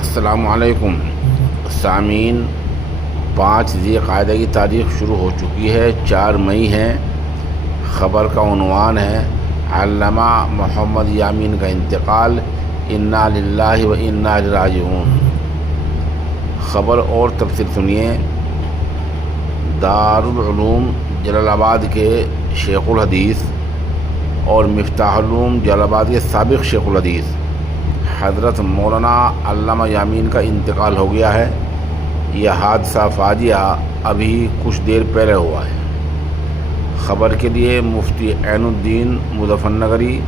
السلام علیکم سامعین، 5 ذی القعدہ کی تاریخ شروع ہو چکی ہے، 4 مئی ہے۔ خبر کا عنوان ہے علامہ محمد یامین کا انتقال، انا للہ و انا الیہ راجعون۔ خبر اور تفصیل سنیے۔ دارالعلوم جلال آباد کے شیخ الحدیث اور مفتاح العلوم جلال آباد کے سابق شیخ الحدیث حضرت مولانا علامہ یامین کا انتقال ہو گیا ہے۔ یہ حادثہ فاجعہ ابھی کچھ دیر پہلے ہوا ہے۔ خبر کے لیے مفتی عین الدین مظفر نگری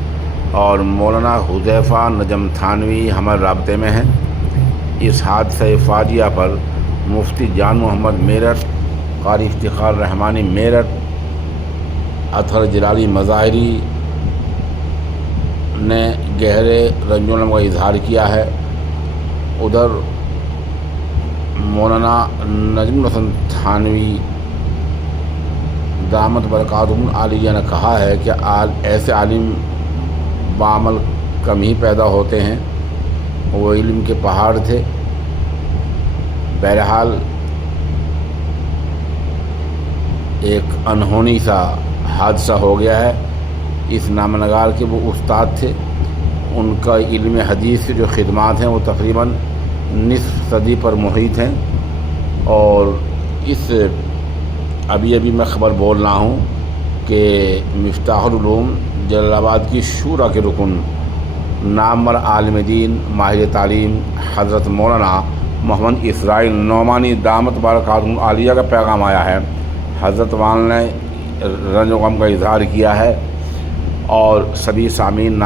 اور مولانا حذیفہ نجم تھانوی ہمارے رابطے میں ہیں۔ اس حادثہ فاجعہ پر مفتی جان محمد میرٹھ، قاری افتخار رحمانی میرٹھ، اطہر جلالی مظاہری نے گہرے رنج و غم کا اظہار کیا ہے۔ ادھر مولانا نجم الحسن تھانوی دامت برکاتہم العالیہ نے کہا ہے کہ ایسے عالم بعمل کم ہی پیدا ہوتے ہیں، وہ علم کے پہاڑ تھے۔ بہرحال ایک انہونی سا حادثہ ہو گیا ہے۔ اس نامہ نگار کے وہ استاد تھے، ان کا علم حدیث کے جو خدمات ہیں وہ تقریباً نصف صدی پر محیط ہیں۔ اور ابھی میں خبر بول رہا ہوں کہ مفتاح العلوم جلال آباد کی شورا کے رکن، نامور عالم دین، ماہر تعلیم حضرت مولانا محمد اسرائیل نعمانی دامت برکاتہم العالیہ کا پیغام آیا ہے۔ حضرت والا نے رنج و غم کا اظہار کیا ہے اور سبھی سامعین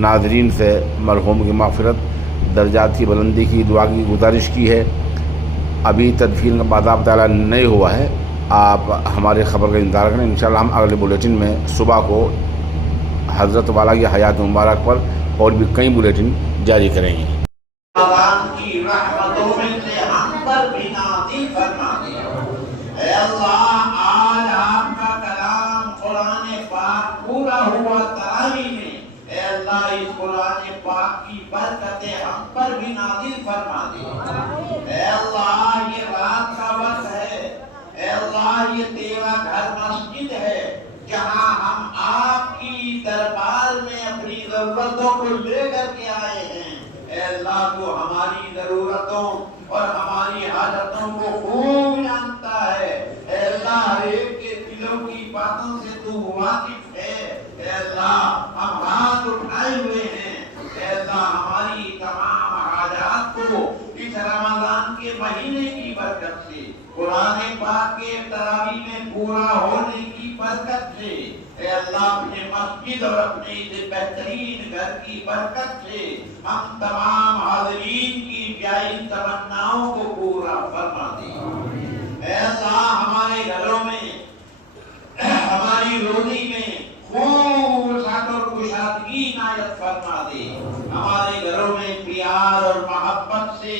ناظرین سے مرحوم کی مغفرت، درجات کی بلندی کی دعا کی گزارش کی ہے۔ ابھی تدفین کا باضابطہ اعلان نہیں ہوا ہے، آپ ہمارے خبر کا انتظار کریں۔ انشاءاللہ ہم اگلے بلیٹن میں صبح کو حضرت والا کی حیات مبارک پر اور بھی کئی بلیٹن جاری کریں گے۔ کی رحمتوں میں سے ہم پر بھی نازل فرما دے۔ اے اللہ، آج آپ کا کلام قرآن پاک پورا ہوا تراویح میں، اے اللہ اس قرآن پاک کی برکتیں ہم پر بھی نازل فرما دے۔ اے اللہ یہ رات کا وقت ہے، اے اللہ یہ تیرا گھر مسجد ہے جہاں ہم آپ کی دربار میں اپنی ضرورتوں کو لے کر کے آئے ہیں۔ اے اللہ تو ہماری ضرورتوں اور ہماری حاجتوں کو خوب جانتا ہے۔ اے اللہ ہر ایک کے دلوں کی باتوں سے تو واقف ہے۔ اے اللہ ہم ہاتھ اٹھائے ہوئے ہیں، اے اللہ ہماری تمام حاجات کو اس رمضان کے مہینے کی برکت سے، قرآن پاک کے تراویح میں پورا ہونے کی برکت سے، اے اللہ اپنے مسجد اور اپنے اس بہترین گھر کی برکت سے ہم تمام حاضرین کی جائز تمناؤں کو پورا فرما دے۔ اے اللہ ہمارے گھروں میں، ہماری روزی میں خوب وسعت اور کشادگی عنایت فرما دے۔ ہمارے گھروں میں پیار اور محبت سے